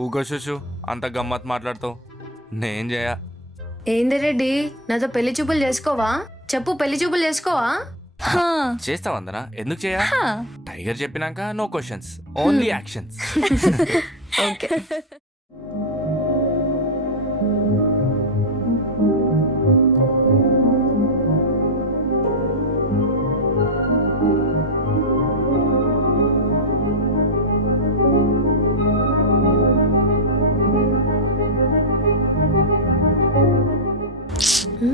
ఊగో శుషు అంత గమ్మత్ మాట్లాడుతావు. నేను చేయ. ఏంది రెడ్డి, నాతో పెళ్లి చూపులు చేసుకోవా? చెప్పు, పెళ్లి చూపులు చేసుకోవా? చేస్తా వందనా, ఎందుకు చేయ? టైగర్ చెప్పినాక no questions, only actions. Okay.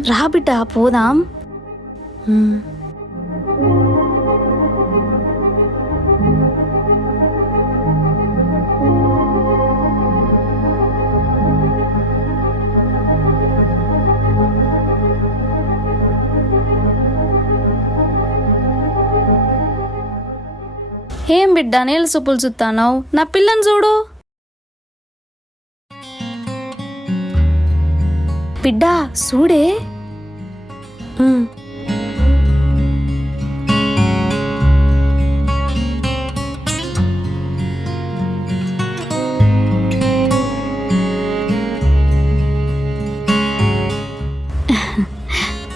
రా బిడ్డ పోదాం. ఏం బిడ్డ నీళ్ళ సూపులు చూస్తావు? నా పిల్లని చూడు బిడ్డ, చూడే.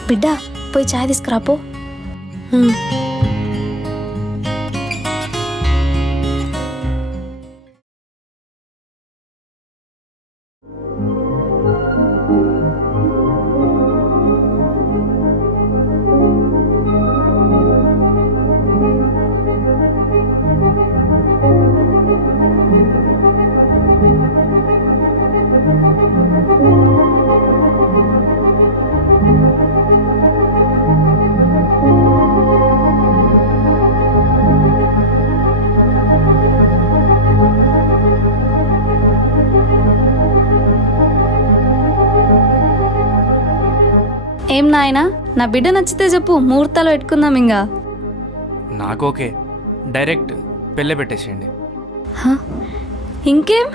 బిడ్డ పోయి చాయ్ తీసుకురా పో. ఏం నాయనా, నా బిడ్డ నచ్చితే చెప్పు, ముహూర్తాలు పెట్టుకుందాం. ఇంకా నాకు ఓకే, డైరెక్ట్ పెళ్ళే పెట్టేసేయండి. ఇంకేం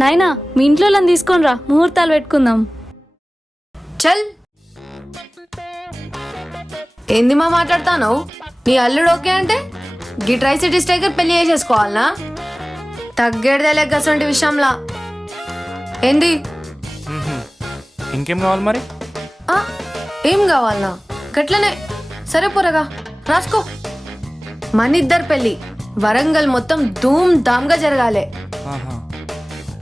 నాయనా, మీ ఇంట్లో తీసుకొని రా, ముహూర్తాలు పెట్టుకుందాం. చల్, ఏంది మా మాట్లాడతాను? నీ అల్లుడు ఓకే అంటే గీ ట్రై సిటీస్ టైగర్ పెళ్లి చేసేసుకోవాలనా? తగ్గేడదే లెగ్గసంటి విషయంలా. ఏంది? ఇంకేం కావాలి మరి? ఏం కావాలనా? గట్లనే సరే, పొరగా రాసుకో. మనిద్దరు పెళ్లి వరంగల్ మొత్తం ధూమ్ ధామ్గా జరగాలి.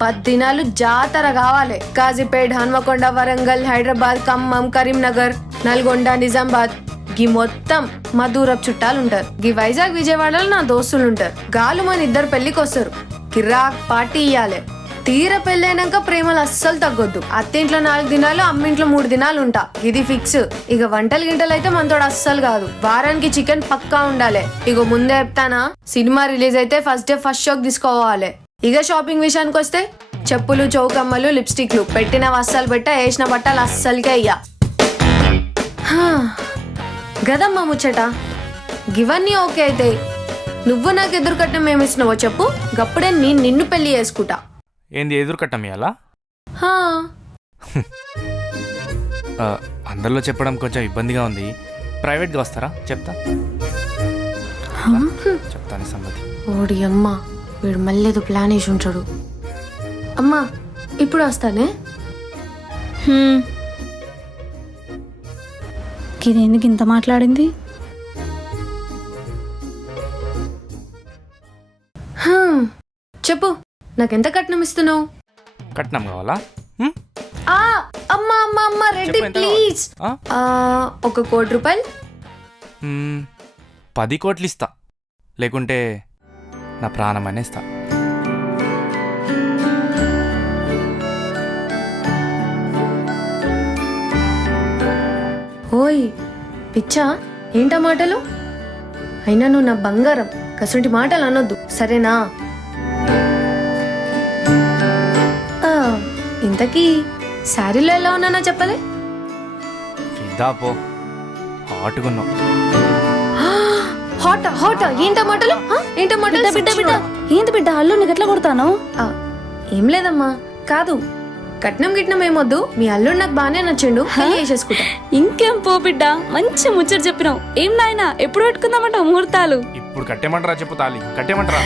10 దినాలు జాతర కావాలి. కాజీపేట్, హన్మకొండ, వరంగల్, హైదరాబాద్, ఖమ్మం, కరీంనగర్, నల్గొండ, నిజామాబాద్ గీ మొత్తం మా దూరపు చుట్టాలు ఉంటారు. గీ వైజాగ్, విజయవాడలో నా దోస్తులు ఉంటారు. గాలు మన ఇద్దరు పెళ్లికి వస్తారు. కిరాక్ పార్టీ ఇయ్యాలి. తీర పెళ్ళైనాక ప్రేమలు అస్సలు తగ్గొద్దు. అత్తింట్లో 4 దినాలు, అమ్మింట్లో 3 దినాలు ఉంటా. ఇది ఫిక్స్. ఇక వంటలు గింటలు అయితే మనతోడు అస్సలు కాదు. వారానికి చికెన్ పక్కా ఉండాలి. ఇక ముందే చెప్తానా, సినిమా రిలీజ్ అయితే ఫస్ట్ డే ఫస్ట్ షోకి తీసుకోవాలి. ఇక షాపింగ్ విషయానికి వస్తే చెప్పులు, చౌకమ్మలు, లిప్స్టిక్లు పెట్టినవి అస్సలు పెట్ట, వేసిన బట్టలు అస్సలుకే అయ్యా. గదమ్మా ముచ్చట. గివన్నీ ఓకే అయితే నువ్వు నాకు ఎదురు కట్నం ఏమిస్తున్నావో చెప్పు, గప్పుడే నేను నిన్ను పెళ్లి చేసుకుంటా. ఏంది ఎదురు కట్టం ఇయ్యాలా? అందరిలో చెప్పడం కొంచెం ఇబ్బందిగా ఉంది. ప్రైవేట్గా వస్తారా? చెప్తాను సంగతి. ఓడి అమ్మా, వీడు మళ్ళీ ఏదో ప్లాన్ వేసి ఉంటాడు. అమ్మా ఇప్పుడు వస్తానే. ఇది ఎందుకు ఇంత మాట్లాడింది? చెప్పు, నాకెంత కట్నం ఇస్తున్నావు? కట్నం కావాలా? అమ్మా అమ్మా అమ్మా రెడ్డి ప్లీజ్. 1 కోటి రూపాయలు. 10 కోట్లు ఇస్తా, లేకుంటే నా ప్రాణం అనేస్తా. ఓయ్ పిచ్చా, ఏంటా మాటలు? అయినా నువ్వు నా బంగారం, కసంటి మాటలు అనొద్దు సరేనా? ఇంతకీ శారీలో ఎలా ఉన్నానో చెప్పలే? ఇదాపో హాట్గున్నావు. హాట్ హాట్ ఏంటా మాటలు? ఏంటా మాటలు? బిడ్డ బిడ్డ ఏంటి బిడ్డ అల్లుని గట్లా కొడతాను? ఏం లేదమ్మా, కాదు కట్నం గిట్నం ఏమొద్దు. మీ అల్లుడు నాకు బానే నచ్చిండు, పెళ్లి చేసేసుకుంటా. ఇంకేం పో బిడ్డ, మంచి ముచ్చట చెప్పినావు. ఏం నాయనా, ఎప్పుడు పెట్టుకుందామంటావు ముహూర్తాలు? ఇప్పుడు కట్టేమంటారా చెప్పు, తాళి కట్టేమంటారా?